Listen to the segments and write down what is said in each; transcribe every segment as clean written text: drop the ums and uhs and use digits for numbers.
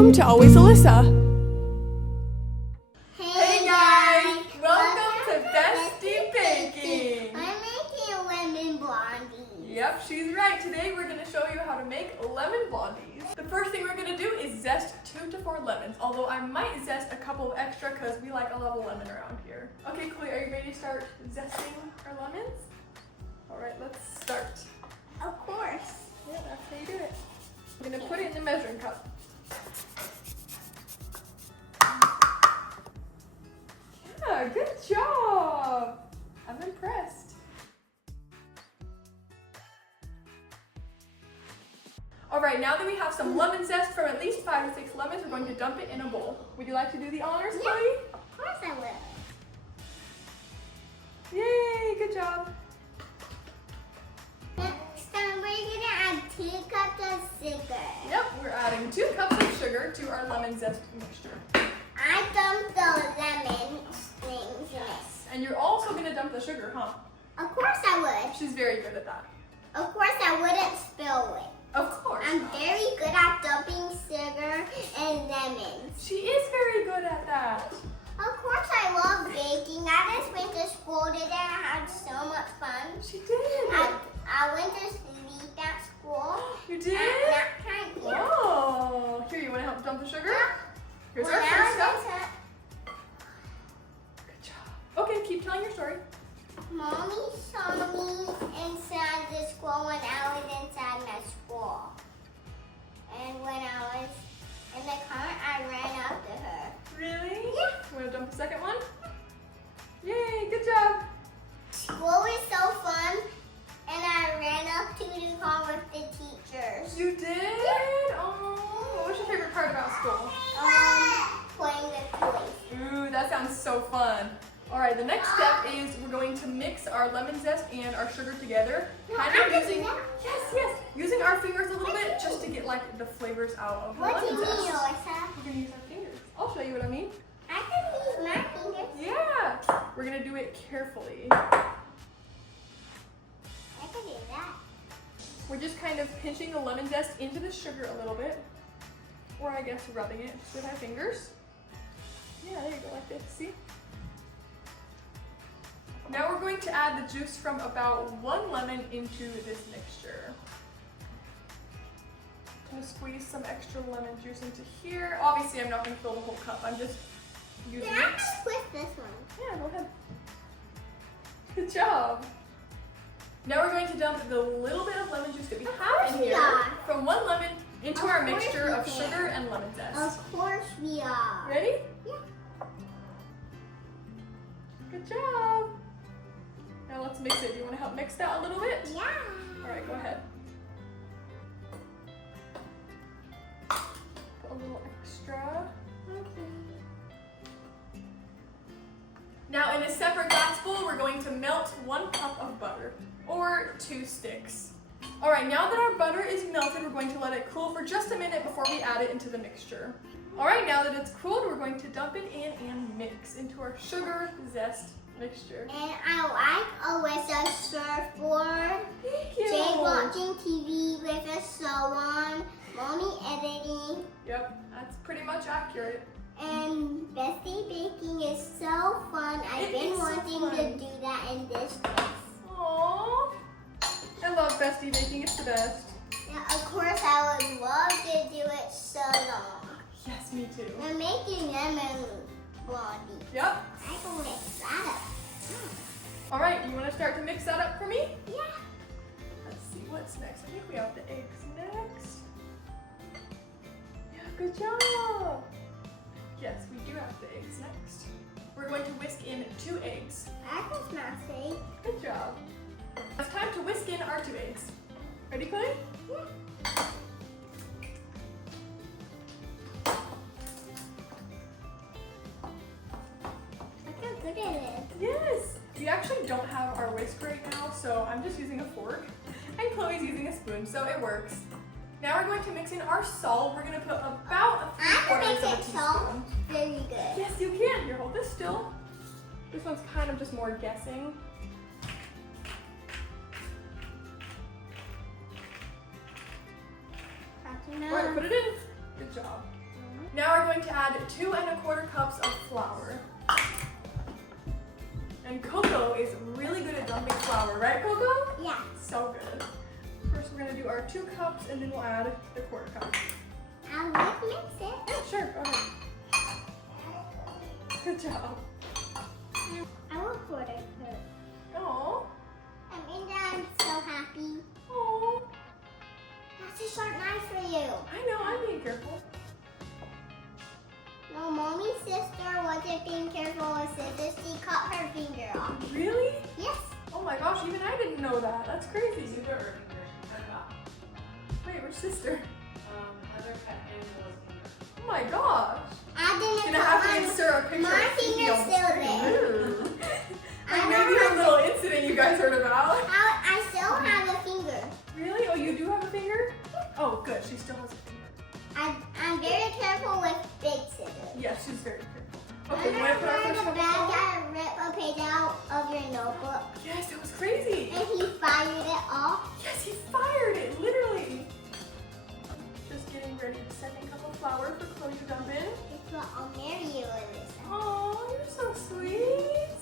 welcome to Always Alyssa. Hey guys! Welcome to Bestie Baking. I'm making a lemon blondie. Yep, she's right. Today we're going to show you how to make lemon blondies. The first thing we're going to do is zest 2 to 4 lemons, although I might zest a couple of extra because we like a lot of lemon around here. Okay, Chloe, are you ready to start zesting our lemons? Alright, let's start. Of course. Yeah, that's how you do it. I'm going to put it in the measuring cup. Yeah, good job. I'm impressed. All right, now that we have some lemon zest from at least 5 to 6 lemons, we're going to dump it in a bowl. Would you like to do the honors, Yeah. Chloe? Of course I will. Yay, good job. Next time we're gonna add 2 cups of sugar. Yep, we're adding 2 cups of sugar to our lemon zest mixture. I dumped the lemon things in it. And you're also going to dump the sugar, huh? Of course I would. She's very good at that. Of course I wouldn't spill it. Of course. I'm very good at dumping sugar and lemons. She is very good at that. Of course I love baking. I just went to school today and I had so much fun. She did. I went to sleep at school. You did? At nap time, yeah. Whoa. Here, you want to help dump the sugar? Here's Well, our now first cup. it's Good job. Okay, keep telling your story. Mommy saw me inside the school when I was inside my school. And when I was in the car, I ran after her. Really? Yeah. You want to dump the second one? Yay, good job. School was so fun, and I ran up to the car with the teachers. You did? Oh, what was your favorite part about school? Playing with toys. Ooh, that sounds so fun. All right, the next step is we're going to mix our lemon zest and our sugar together. Kind of using, using our fingers a little bit just to get like the flavors out of the What do lemon you mean, zest. Alyssa? We're gonna use our fingers. I'll show you what I mean. I can use my fingers. Yeah, we're gonna do it carefully. I can do that. We're just kind of pinching the lemon zest into the sugar a little bit, or I guess rubbing it with our fingers. Yeah, there you go, like this, see? Now we're going to add the juice from about 1 lemon into this mixture. I'm gonna squeeze some extra lemon juice into here. Obviously, I'm not gonna fill the whole cup, I'm just using Yeah, it. I'm gonna twist this one. Yeah, go ahead. Good job. Now we're going to dump the little bit of lemon juice that we have in we here are. from 1 lemon into our Of course mixture we of can. sugar and lemon zest. Of course we are. Ready? Yeah. Good job. Now let's mix it. Do you want to help mix that a little bit? Yeah. All right, go ahead. Put a little extra. Okay. Now in a separate glass bowl, we're going to melt 1 cup of butter, or 2 sticks. All right, now that our butter is melted, we're going to let it cool for just a minute before we add it into the mixture. All right, now that it's cooled, we're going to dump it in and mix into our sugar zest mixture. And I like Alyssa's surfboard. Thank you. Jay watching TV with a sew on. Mommy editing. Yep, that's pretty much accurate. And Bestie baking is so fun. I've It been is so wanting fun. to do that in this place. Aww. I love Bestie baking, it's the best. Now, of course, I would love to do it so long. Yes, me too. We're making lemon blondie. Yep. I can mix that up. All right, you want to start to mix that up for me? Yeah. Let's see what's next. I think we have the eggs next. Yeah, good job. Yes, we do have the eggs next. We're going to whisk in 2 eggs. I can smell steak. Good job. It's time to whisk in our 2 eggs. Ready, Chloe? Yeah. Look how good it is. Yes. We actually don't have our whisk right now, so I'm just using a fork. And Chloe's using a spoon, so it works. Now we're going to mix in our salt. We're going to put about I can 3/4 make of a it salt teaspoon. very good. Yes, you can. Here, hold this still. This one's kind of just more guessing. That's All right, put it in. Good job. Now we're going to add 2 1/4 cups of flour. And Coco is really good at dumping flour, right Coco? Yeah. So good. First we're gonna do our 2 cups and then we'll add the 1/4 cup. I'll mix it. Yeah, sure, go ahead. Good job. I will pour it. Oh. I'm so happy. Oh. That's a sharp knife for you. I know, I'm being careful. No, Mommy's sister wasn't being careful with scissors. She cut her finger off. Really? Yes. Oh my gosh, even I didn't know that. That's crazy. Wait, which sister? Heather cut Angela's finger. Oh my gosh. I didn't Gonna cut have to mine. insert a picture My of Phoebe finger's on the still screen. there. Ooh. I Like know maybe a my- little incident you guys heard about. I still have a finger. Really? Oh, you do have a finger? Oh, good. She still has a finger. I'm very careful with big scissors. Yes, she's very careful. Okay, you want to put our Remember first the cup of bad flour? guy ripped a page out of your notebook Yes, that was crazy. and he fired it off? Yes, he fired it, literally. Just getting ready the 2nd cup of flour for Chloe to dump in. It's what I'll marry you in this. Oh, you're so sweet.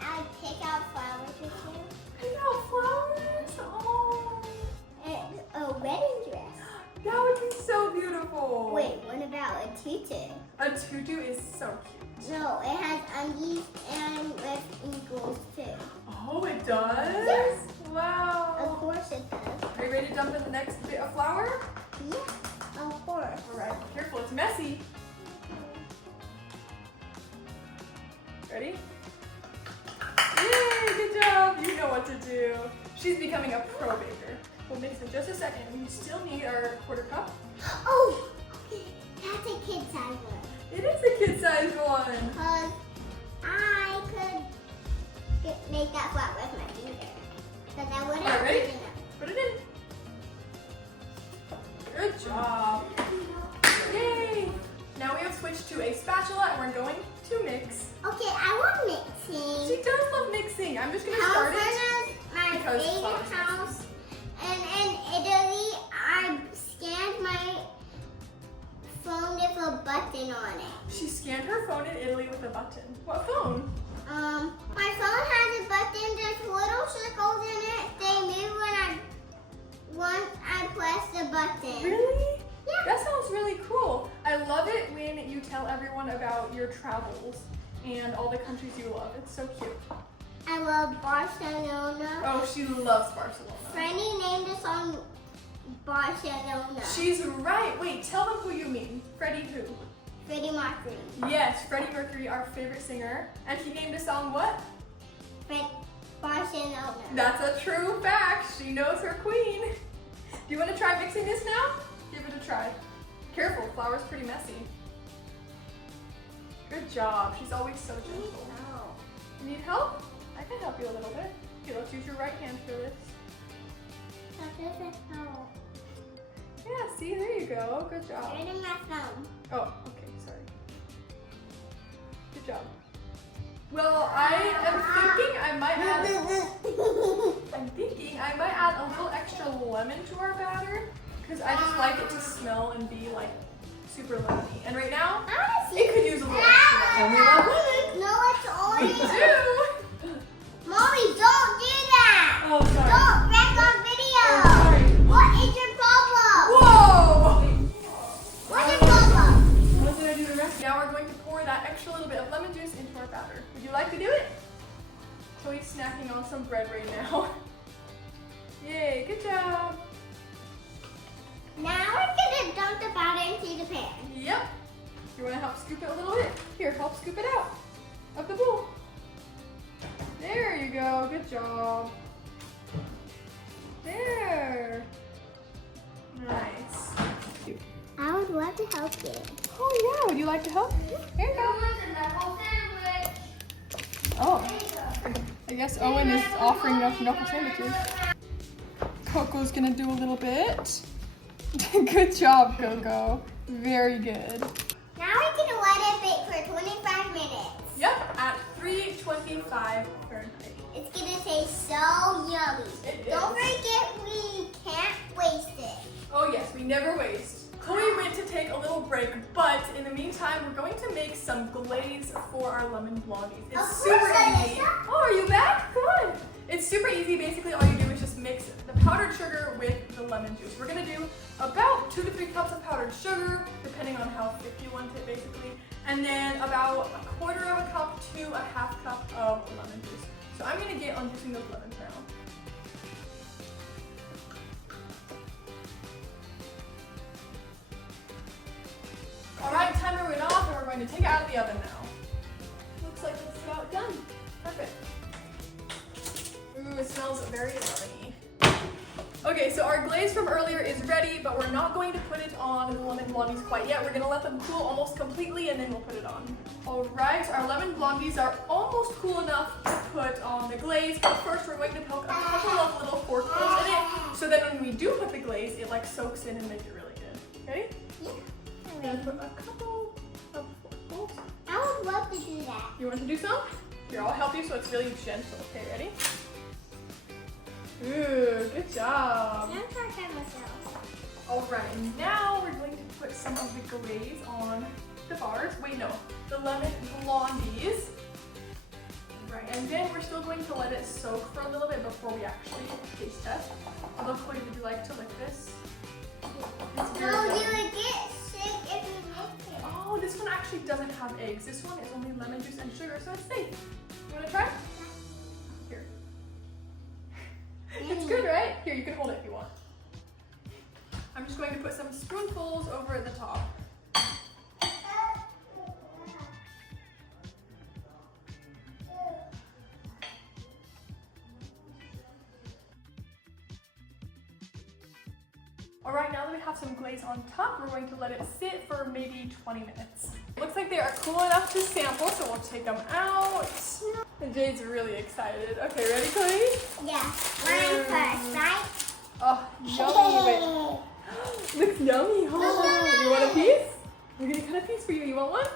I pick out flowers with you. Pick out flowers. Oh, And a wedding dress. that would be so beautiful. Wait, what about a tutu? A tutu is so cute. No, it has undies and with eagles too. Oh, it does? Yes. Of Wow. course it does. Are you ready to dump in the next bit of flour? Yes, of course. All right, careful, it's messy. Ready? Yay, good job. You know what to do. She's becoming a pro baker. We'll mix in just a second. We still need our 1/4 cup. Oh, okay. That's a kid size one. It is a kid-sized one. Because I could make that flat with my finger. But that wouldn't All right, ready? be enough. Put it in. Good job. Yay. Now we have switched to a spatula and we're going to mix. Okay, I want mixing. She does love mixing. I'm just going to How start it. my because favorite flour's house. And in Italy, I scanned my phone with a button on it. She scanned her phone in Italy with a button. What phone? My phone has a button. There's little circles in it. They move once I press the button. Really? Yeah. That sounds really cool. I love it when you tell everyone about your travels and all the countries you love. It's so cute. I love Barcelona. Oh, she loves Barcelona. Franny named the song Barcelona. She's right. Wait, tell them who you mean. Freddie who? Freddie Mercury. Yes, Freddie Mercury, our favorite singer. And he named a song what? Barcelona. That's a true fact. She knows her queen. Do you want to try mixing this now? Give it a try. Careful, flour's pretty messy. Good job. She's always so gentle. No. You need help? I can help you a little bit. Okay, let's use your right hand for this. That doesn't help. Yeah, see, there you go. Good job. Right in my thumb. Oh, okay, sorry. Good job. Well, I am thinking I might add a little extra lemon to our batter because I just like it to smell and be like super lemony. And right now, it could use a little extra. And we love lemon. No, it's We orange. do. Mommy, don't do that. Oh, sorry. Don't wreck our video. Oh, sorry. What is your problem? Whoa! What's your problem? What did I do the rest? Now we're going to pour that extra little bit of lemon juice into our batter. Would you like to do it? Chloe's snacking on some bread right now. Yay, good job. Now we're gonna dump the batter into the pan. Yep. You want to help scoop it a little bit? Here, help scoop it out of the bowl. There you go. Good job. There. Nice. I would love to help you. Oh yeah, would you like to help? Here you go. Oh, I guess Owen is offering us knuckle sandwiches. Coco's gonna do a little bit. Good job, Coco. Very good. Now we're gonna let it bake for 25 minutes. Yep, at 325 Fahrenheit. It's gonna taste so yummy. It Don't is. forget we can't waste it. Oh yes, we never waste. Chloe went to take a little break, but in the meantime, we're going to make some glaze for our lemon blondies. It's super easy. Oh, are you back? Come on. It's super easy. Basically, all you do is just mix the powdered sugar with the lemon juice. We're gonna do about 2 to 3 cups of powdered sugar, depending on how thick you want it, basically. And then about 1/4 of a cup to a 1/2 cup of lemon juice. So I'm gonna get on juicing those lemons now. Alright, timer went off and we're going to take it out of the oven now. Looks like it's about done. Perfect. Ooh, it smells very lemony. Okay, so our glaze from earlier is ready, but we're not going to put it on the lemon blondies quite yet. We're going to let them cool almost completely and then we'll put it on. Alright, our lemon blondies are almost cool enough to put on the glaze, but first we're going to poke a couple of little fork holes in it so that when we do put the glaze, it like soaks in and makes it really good. Ready? Yeah. I'm going to put a couple of fork holes. I would love to do that. You want to do some? Here, I'll help you so it's really gentle. Okay, ready? Ooh, good job. I'm trying to try myself. Alright, now we're going to put some of the glaze on the bars. Wait, no, the lemon blondies. Right, and then we're still going to let it soak for a little bit before we actually taste test. Although, Chloe, would you like to lick this? It's very No, you yummy. would get sick if you licked it. Oh, this one actually doesn't have eggs. This one is only lemon juice and sugar, so it's safe. You want to try? Here. It's good, right? Here, you can hold it if you want. I'm just going to put some spoonfuls over at the top. Alright, now that we have some glaze on top, we're going to let it sit for maybe 20 minutes. Looks like they are cool enough to sample, so we'll take them out. And Jade's really excited. Okay, ready, Chloe? Yeah. Mine first, right? Oh, yummy. Wait. Looks yummy, huh? You want a piece? We're gonna cut a piece for you. You want one?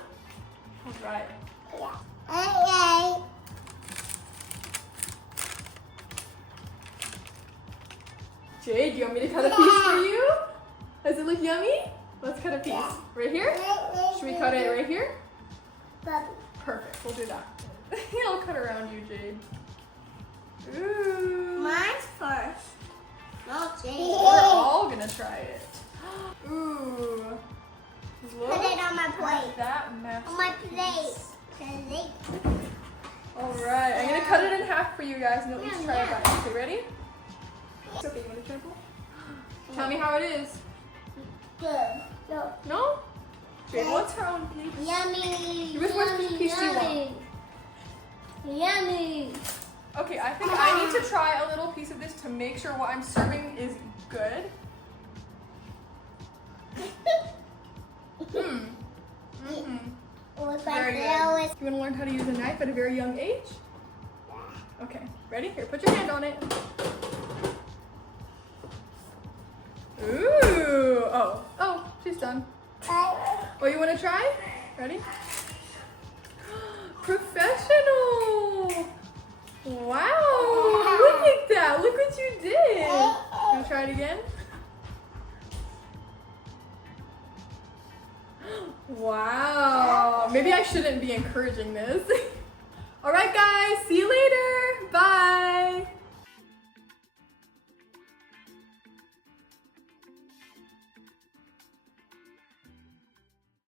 Alright. Yeah. Okay. Jade, do you want me to cut a piece for you? Does it look yummy? Let's cut a piece. Right here? Should we cut it right here? Perfect, we'll do that. I'll cut around you, Jade. Ooh. Mine's first. No, Jade. We're all gonna try it. Ooh. Look Put it on my at plate. that masterpiece. On my plate. Alright, I'm gonna cut it in half for you guys and you'll each try it by. Okay, ready? It's okay, you wanna try it? Tell me how it is. Good. No. No? Jade wants her own piece. Yummy. Which one piece do you want? Yummy. Okay, I think I need to try a little piece of this to make sure what I'm serving is good. Very good. You want to learn how to use a knife at a very young age? Okay, ready? Here, put your hand on it. Ooh, oh, she's done. Oh, you want to try? Ready? Professional! Wow, look at that. Look what you did. You want to try it again? Wow, maybe I shouldn't be encouraging this. All right, guys, see you later.